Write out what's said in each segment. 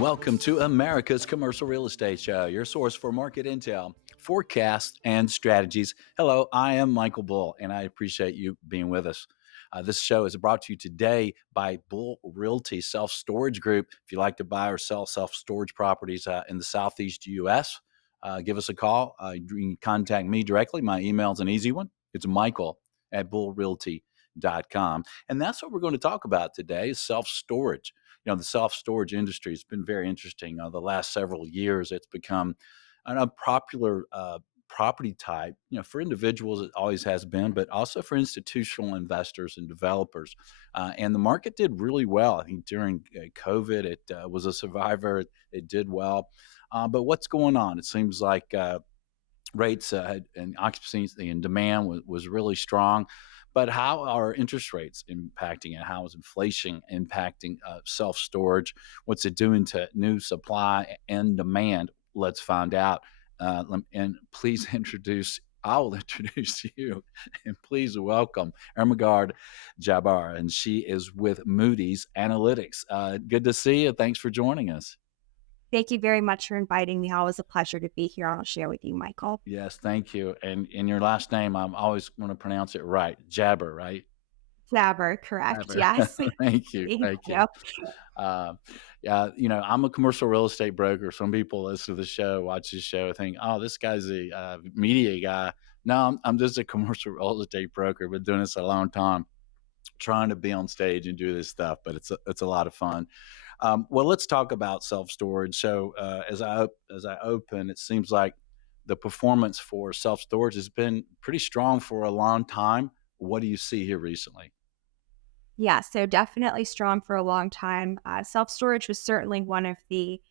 Welcome to America's Commercial Real Estate Show, your source for market intel, forecasts, and strategies. Hello, I am Michael Bull, and I appreciate you being with us. This show is brought to you today by Bull Realty Self Storage Group. If you like to buy or sell self storage properties in the Southeast U.S., give us a call. You can contact me directly. My email is an easy one. It's Michael at bullrealty.com. And that's what we're going to talk about today is self storage. The self-storage industry has been very interesting. The last several years, it's become a popular property type. For individuals, it always has been, but also for institutional investors and developers. And the market did really well. I think during COVID, it was a survivor. It did well. But what's going on? It seems like rates and occupancy and demand was really strong. But how are interest rates impacting it? How is inflation impacting self storage? What's it doing to new supply and demand? Let's find out. And please I'll introduce you and please welcome Ermengarde Jabir. And she is with Moody's Analytics. Good to see you. Thanks for joining us. Thank you very much for inviting me. Always a pleasure to be here. I'll share with you, Michael. Yes, thank you. And in your last name, I'm always going to pronounce it right. Jabber, right? Jabber, correct. Jabber. Yes. Thank you. Thank Thank you. you. Uh, yeah, I'm a commercial real estate broker. Some people listen to the show, watch the show, think, "Oh, this guy's a media guy." No, I'm just a commercial real estate broker. Been doing this a long time, trying to be on stage and do this stuff, but it's a lot of fun. Well, let's talk about self storage. So as I open, it seems like the performance for self storage has been pretty strong for a long time. What do you see here recently? Yeah, so definitely strong for a long time. Self storage was certainly one of the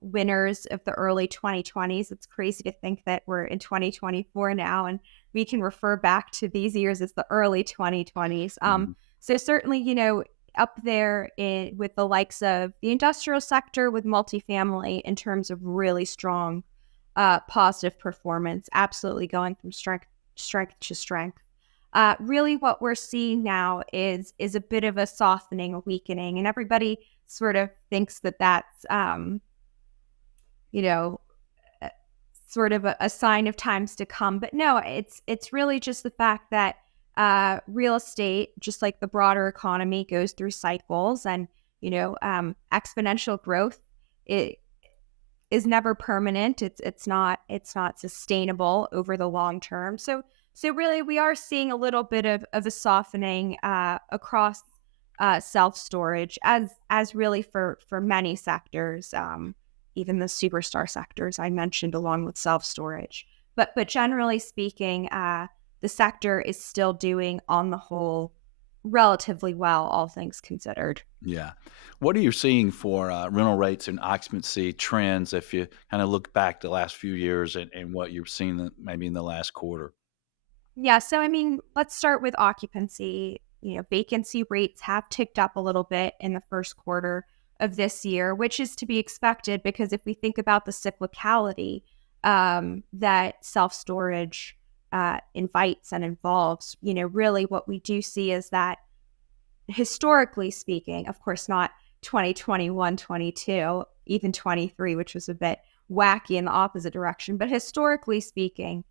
winners of the early 2020s. It's crazy to think that we're in 2024 now and we can refer back to these years as the early 2020s. Mhm. So, certainly, up there with the likes of the industrial sector with multifamily in terms of really strong positive performance, absolutely going from strength to strength. Really, what we're seeing now is a bit of a softening, a weakening, and everybody sort of thinks that that's you know uh, sort of a sign of times to come. But no, it's really just the fact that real estate, just like the broader economy, goes through cycles, and exponential growth. It is never permanent. It's not sustainable over the long term. So really we are seeing a little bit of a softening across self storage as really for many sectors, even the superstar sectors I mentioned along with self storage. But generally speaking, the sector is still doing on the whole relatively well, all things considered. Yeah. What are you seeing for rental rates and occupancy trends if you kind of look back the last few years and what you've seen maybe in the last quarter? Yeah, so I mean, let's start with occupancy. Vacancy rates have ticked up a little bit in the first quarter of this year, which is to be expected because if we think about the cyclicality that self storage invites and involves, really what we do see is that historically speaking, of course, not 2021, 22, even 23, which was a bit wacky in the opposite direction, but historically speaking,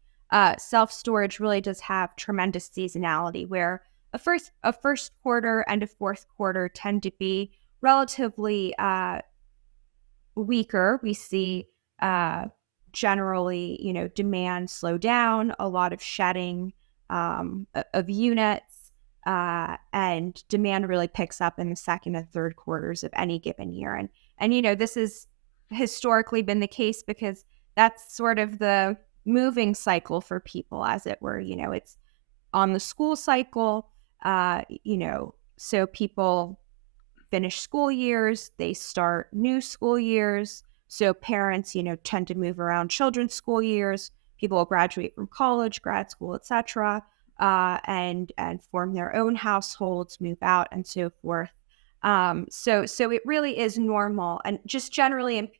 self storage really does have tremendous seasonality where a first quarter and a fourth quarter tend to be relatively weaker. We see generally, demand slow down, a lot of shedding of units, and demand really picks up in the second and third quarters of any given year. And this has historically been the case because that's sort of the moving cycle for people, as it were. It's on the school cycle, so people finish school years, they start new school years. So parents, tend to move around children's school years. People will graduate from college, grad school, etc., and form their own households, move out, and so forth. So it really is normal, and just generally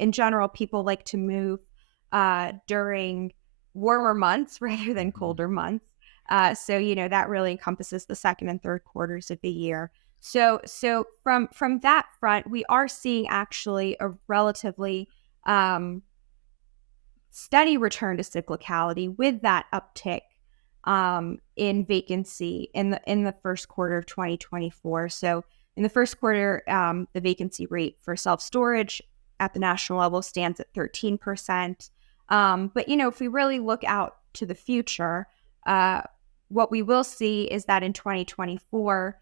in general, people like to move during warmer months rather than Mhm. colder months. So that really encompasses the second and third quarters of the year. So from that front, we are seeing actually a relatively um, steady return to cyclicality with that uptick in vacancy in the first quarter of 2024. So in the first quarter, the vacancy rate for self storage at the national level stands at 13%. But if we really look out to the future, uh, what we will see is that in 2024,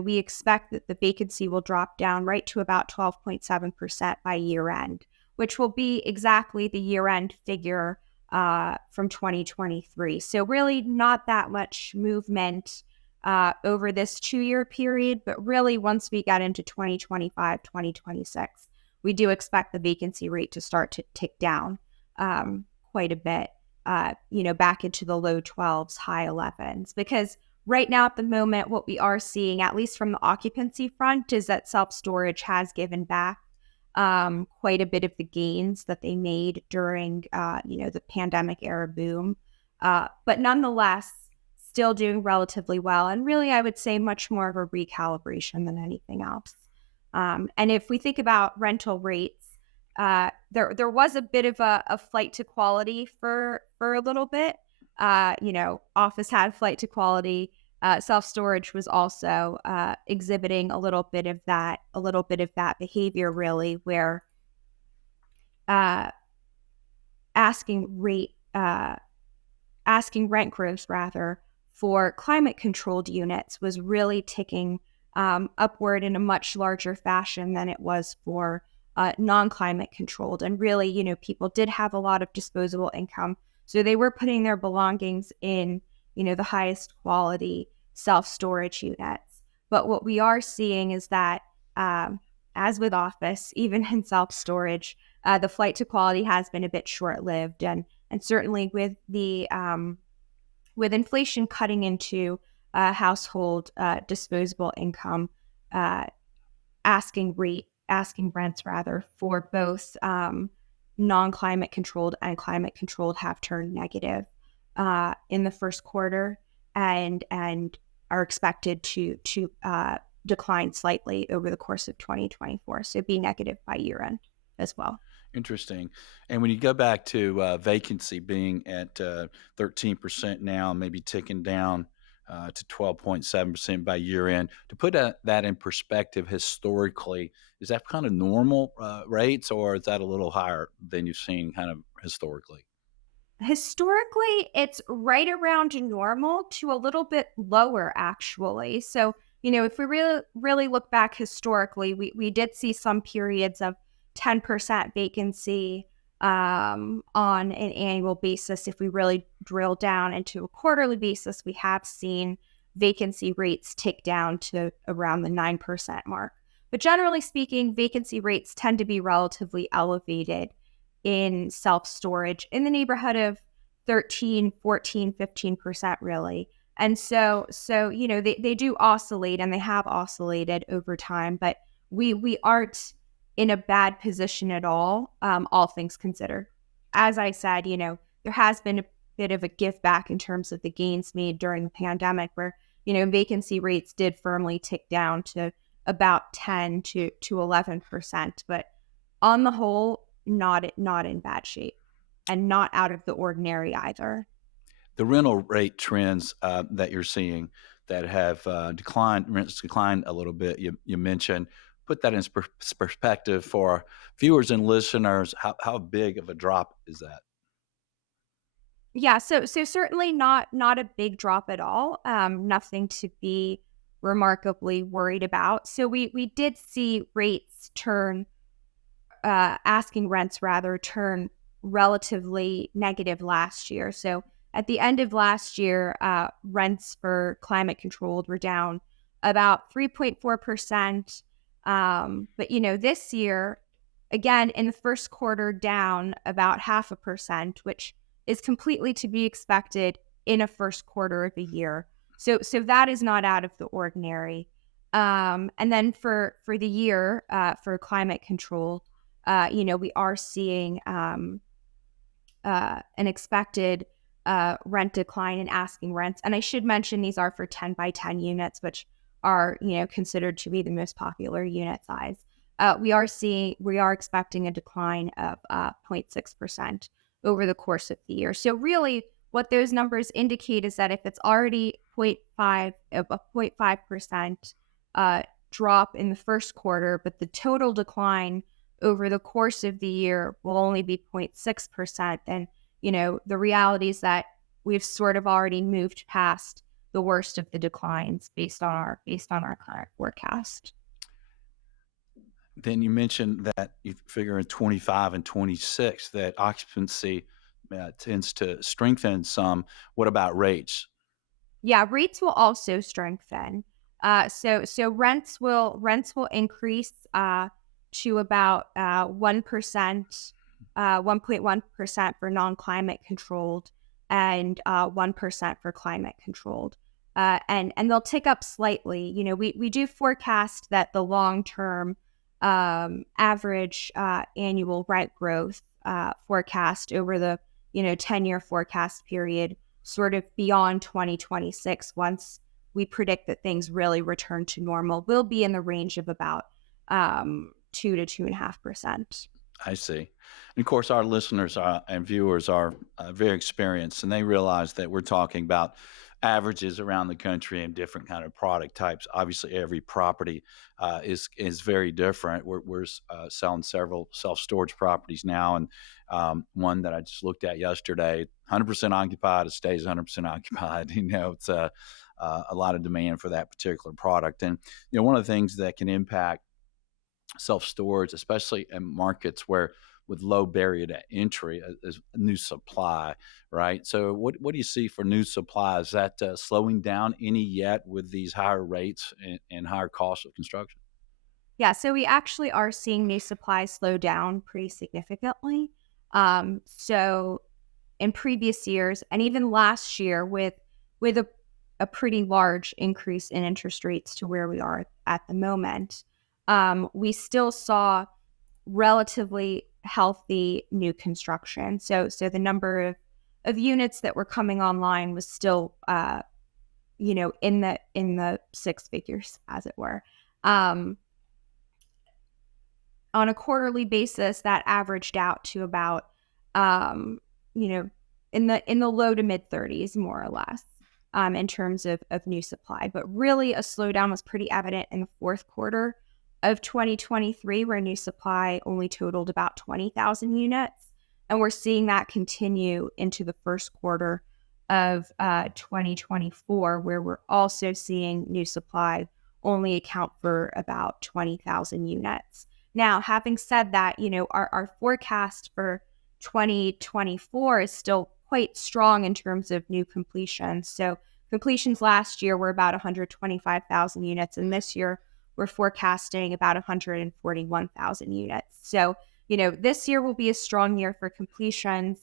we expect that the vacancy will drop down right to about 12.7% by year end, which will be exactly the year end figure from 2023. So, really, not that much movement over this 2 year period, but really, once we get into 2025, 2026, we do expect the vacancy rate to start to tick down quite a bit, back into the low 12s, high 11s, because right now at the moment, what we are seeing, at least from the occupancy front, is that self storage has given back quite a bit of the gains that they made during, the pandemic era boom. But nonetheless, still doing relatively well. And really, I would say much more of a recalibration than anything else. And if we think about rental rates, there was a bit of a flight to quality for a little bit. Office had flight to quality. Self storage was also exhibiting a little bit of that behavior, really, where uh, asking rate asking rent growth rather for climate controlled units was really ticking upward in a much larger fashion than it was for non-climate controlled. And really, people did have a lot of disposable income, so they were putting their belongings in, the highest quality self-storage units. But what we are seeing is that, as with office, even in self-storage, the flight to quality has been a bit short-lived, and certainly with inflation cutting into household disposable income, uh, asking rents rather for both non-climate controlled and climate controlled have turned negative in the first quarter, and are expected to decline slightly over the course of 2024. So be negative by year end as well. Interesting. And when you go back to vacancy being at 13% now, maybe ticking down to 12.7% by year end, to put that in perspective historically, is that kind of normal rates, or is that a little higher than you've seen kind of historically? Historically, it's right around normal to a little bit lower, actually. So, if we really look back historically, we did see some periods of 10% vacancy on an annual basis. If we really drill down into a quarterly basis, we have seen vacancy rates tick down to around the 9% mark. But generally speaking, vacancy rates tend to be relatively elevated in self storage in the neighborhood of 13, 14, 15% really. And so they do oscillate, and they have oscillated over time, but we aren't in a bad position at all things considered. As I said, there has been a bit of a give back in terms of the gains made during the pandemic, where, vacancy rates did firmly tick down to about 10 to 11%. But on the whole, not in bad shape, and not out of the ordinary either. The rental rate trends that you're seeing that have declined, rents declined a little bit. You mentioned, put that in perspective for viewers and listeners. How big of a drop is that? Yeah, so certainly not a big drop at all. Nothing to be remarkably worried about. So we did see rates turn asking rents rather turn relatively negative last year. So at the end of last year, rents for climate controlled were down about 3.4%. But this year, again in the first quarter, down about 0.5%, which is completely to be expected in a first quarter of a year. So that is not out of the ordinary. And then for the year, for climate control, we are seeing an expected rent decline in asking rents. And I should mention these are for 10 by 10 units, which are, considered to be the most popular unit size. We are expecting a decline of 0.6% over the course of the year. So really, what those numbers indicate is that if it's already zero point 0.5 a 0.5% drop in the first quarter, but the total decline over the course of the year will only be 0.6%, then the reality is that we've sort of already moved past the worst of the declines based on our current forecast. Then you mentioned that you figure in 25 and 26 that occupancy tends to strengthen some. What about rates? Yeah, rates will also strengthen. So rents will increase to about 1%, 1.1% for non-climate controlled, and 1% for climate controlled. And they'll tick up slightly. We do forecast that the long term average annual rent growth forecast over the 10-year forecast period, sort of beyond 2026, once we predict that things really return to normal, will be in the range of about 2 to 2.5%. I see. And of course, our listeners and viewers are very experienced, and they realize that we're talking about averages around the country and different kind of product types. Obviously, every property is very different. We're selling several self storage properties now, and one that I just looked at yesterday, 100% occupied. It stays 100% occupied. It's a lot of demand for that particular product, and one of the things that can impact self storage, especially in markets where with low barrier to entry is new supply, right? So, what do you see for new supply? Is that slowing down any yet with these higher rates and higher costs of construction? Yeah, so we actually are seeing new supply slow down pretty significantly. So in previous years, and even last year, with a pretty large increase in interest rates to where we are at the moment, we still saw relatively healthy new construction. So the number of units that were coming online was still in the six figures, as it were. Um, on a quarterly basis, that averaged out to about um, you know in the low to mid 30s, more or less, in terms of new supply. But really, a slowdown was pretty evident in the fourth quarter of 2023, where new supply only totaled about 20,000 units. And we're seeing that continue into the first quarter of 2024, where we're also seeing new supply only account for about 20,000 units. Now, having said that, our forecast for 2024 is still quite strong in terms of new completions. So completions last year were about 125,000 units, and this year we're forecasting about 141,000 units. So, this year will be a strong year for completions.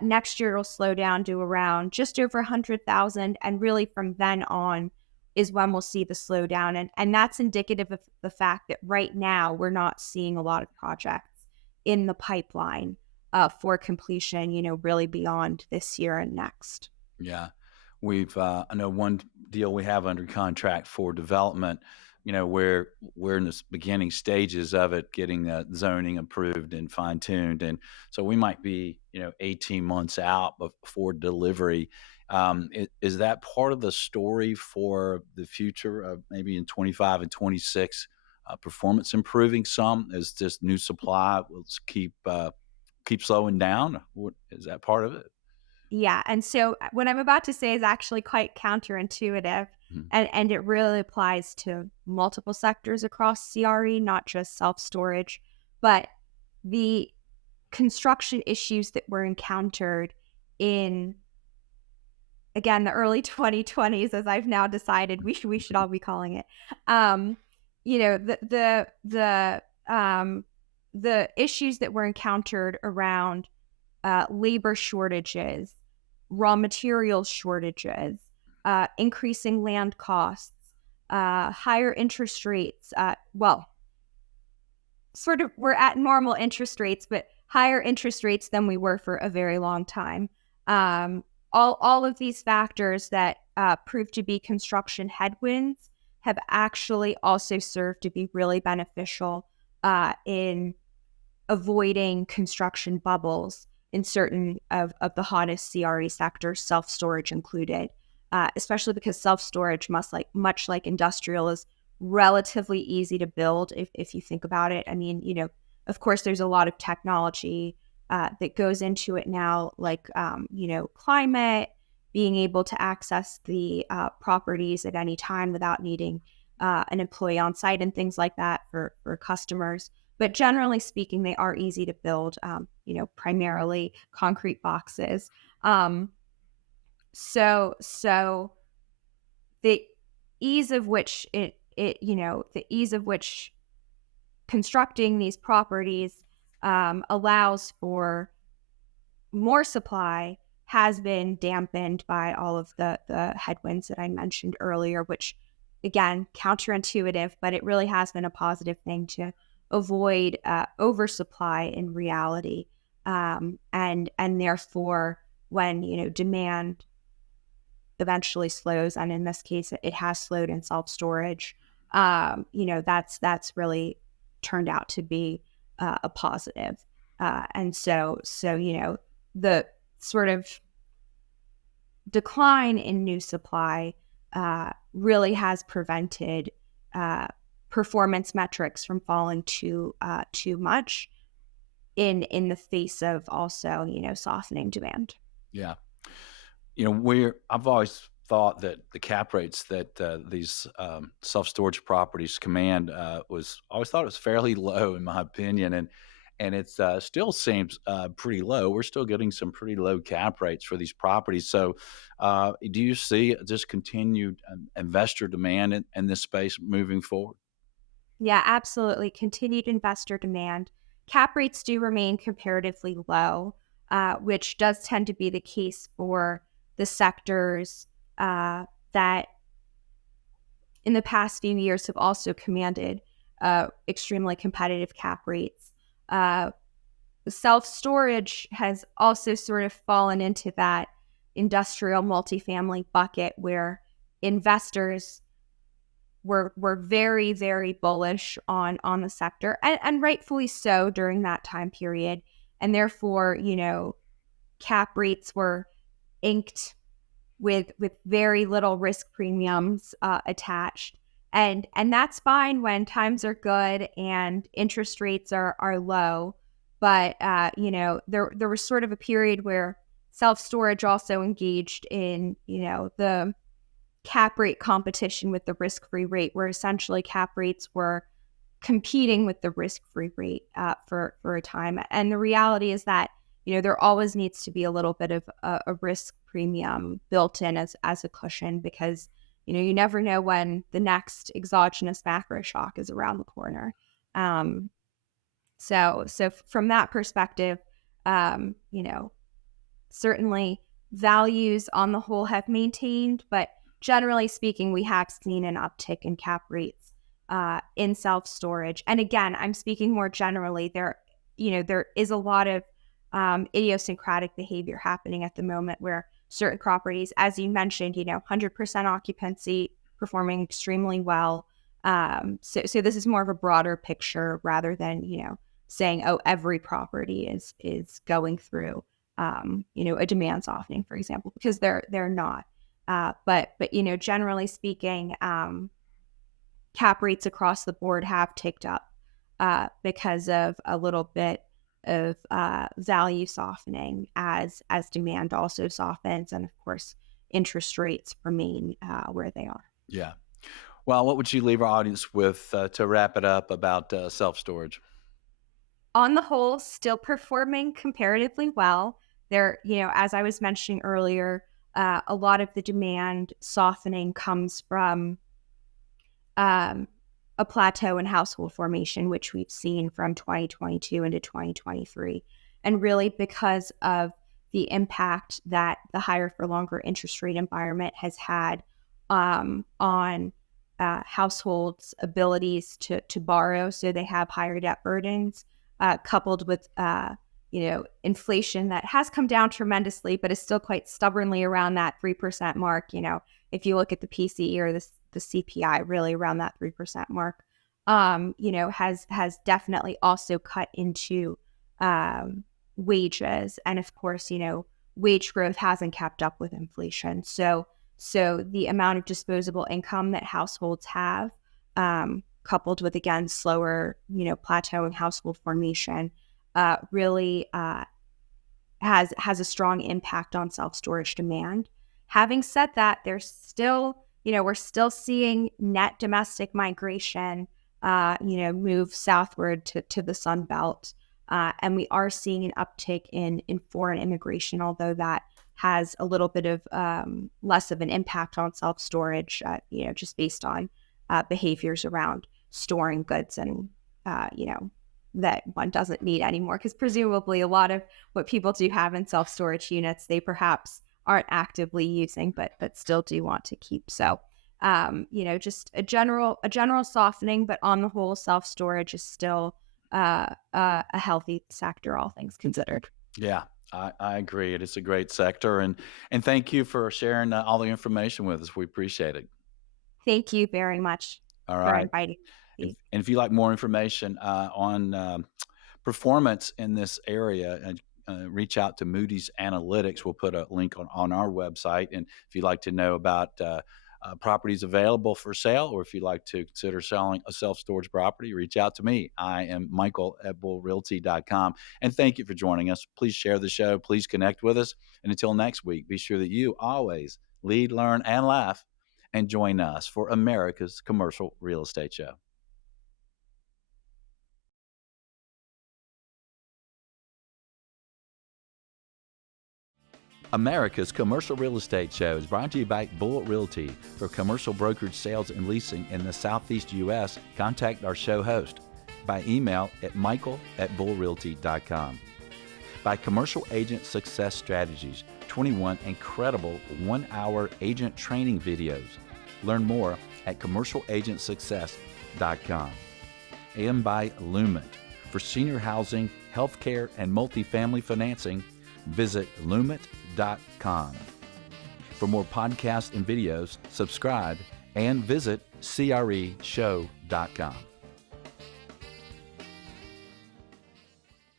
Next year it'll slow down to around just over 100,000, and really from then on is when we'll see the slowdown. And that's indicative of the fact that right now we're not seeing a lot of projects in the pipeline for completion, really beyond this year and next. Yeah. I know one deal we have under contract for development, where we're in the beginning stages of it, getting zoning approved and fine tuned. And so we might be, 18 months out before delivery. Is that part of the story for the future of maybe in 25 and 26, performance improving some as this new supply will keep slowing down? Is that part of it? Yeah, and so what I'm about to say is actually quite counterintuitive, Mhm. and it really applies to multiple sectors across CRE, not just self-storage. But the construction issues that were encountered in, again, the early 2020s, as I've now decided we should all be calling it, um, the issues that were encountered around labor shortages, raw materials shortages, increasing land costs, higher interest rates. Well, sort of we're at normal interest rates, but higher interest rates than we were for a very long time. All of these factors that prove to be construction headwinds have actually also served to be really beneficial in avoiding construction bubbles in certain of the hottest CRE sectors, self-storage included, especially because self-storage, much like industrial, is relatively easy to build if you think about it. I mean, of course, there's a lot of technology that goes into it now, like, climate, being able to access the properties at any time without needing an employee on site and things like that for customers. But generally speaking, they are easy to build, primarily concrete boxes. Um, so the ease of which the ease of which constructing these properties allows for more supply has been dampened by all of the headwinds that I mentioned earlier, which again, counterintuitive, but it really has been a positive thing to avoid oversupply in reality. And therefore, when demand eventually slows, and in this case, it has slowed in self storage, that's really turned out to be a positive. And so the sort of decline in new supply really has prevented performance metrics from falling too much in the face of also softening demand. Yeah. I've always thought that the cap rates that these self storage properties command was always thought it was fairly low in my opinion, and it's still seems pretty low. We're still getting some pretty low cap rates for these properties. So, do you see just continued investor demand in this space moving forward? Yeah, absolutely. Continued investor demand. Cap rates do remain comparatively low, which does tend to be the case for the sectors that in the past few years have also commanded extremely competitive cap rates. Uh, Self storage has also sort of fallen into that industrial multifamily bucket where investors were very, very bullish on the sector, and rightfully so during that time period. And therefore, cap rates were inked with very little risk premiums attached. And that's fine when times are good and interest rates are low. But there was sort of a period where self storage also engaged in the cap rate competition with the risk free rate, where essentially cap rates were competing with the risk free rate for a time. And the reality is that there always needs to be a little bit of a risk premium built in as a cushion, because you never know when the next exogenous macro shock is around the corner. Um, so from that perspective, um, you know, certainly values on the whole have maintained, but generally speaking, we have seen an uptick in cap rates in self storage. And again, I'm speaking more generally. There is a lot of idiosyncratic behavior happening at the moment where certain properties, as you mentioned, 100% occupancy, performing extremely well. So this is more of a broader picture rather than saying, oh, every property is going through a demand softening, for example, because they're not. But generally speaking, cap rates across the board have ticked up because of a little bit of value softening as demand also softens, and of course, interest rates remain where they are. Yeah. Well, what would you leave our audience with to wrap it up about self storage? On the whole, still performing comparatively well. There, as I was mentioning earlier, a lot of the demand softening comes from um, a plateau in household formation, which we've seen from 2022 into 2023. And really because of the impact that the higher for longer interest rate environment has had on households' abilities to borrow. So they have higher debt burdens, coupled with inflation that has come down tremendously, but is still quite stubbornly around that 3% mark. If you look at the PCE or the the CPI, really around that 3% mark, has definitely also cut into wages. And of course, wage growth hasn't kept up with inflation. So the amount of disposable income that households have, coupled with, again, slower, plateauing household formation, really has a strong impact on self-storage demand. Having said that, there's still, we're still seeing net domestic migration, move southward to the Sun Belt. And we are seeing an uptick in foreign immigration, although that has a little bit of less of an impact on self-storage, just based on behaviors around storing goods and, that one doesn't need anymore, because presumably a lot of what people do have in self-storage units, they perhaps aren't actively using, but still do want to keep. So, just a general softening, but on the whole, self-storage is still a healthy sector, all things considered. Yeah, I agree. It is a great sector, and thank you for sharing all the information with us. We appreciate it. Thank you very much All for right. inviting me. And if you like more information on performance in this area, reach out to Moody's Analytics. We'll put a link on our website. And if you'd like to know about properties available for sale, or if you'd like to consider selling a self-storage property, reach out to me. I am Michael at bullrealty.com. And thank you for joining us. Please share the show. Please connect with us. And until next week, be sure that you always lead, learn, and laugh, and join us for America's Commercial Real Estate Show. America's Commercial Real Estate Show is brought to you by Bull Realty. For commercial brokerage sales and leasing in the Southeast U.S., contact our show host by email at michael@bullrealty.com. By Commercial Agent Success Strategies, 21 incredible one-hour agent training videos. Learn more at commercialagentsuccess.com. And by Lument. For senior housing, healthcare, and multifamily financing, visit lumet.com. For more podcasts and videos, subscribe and visit creshow.com.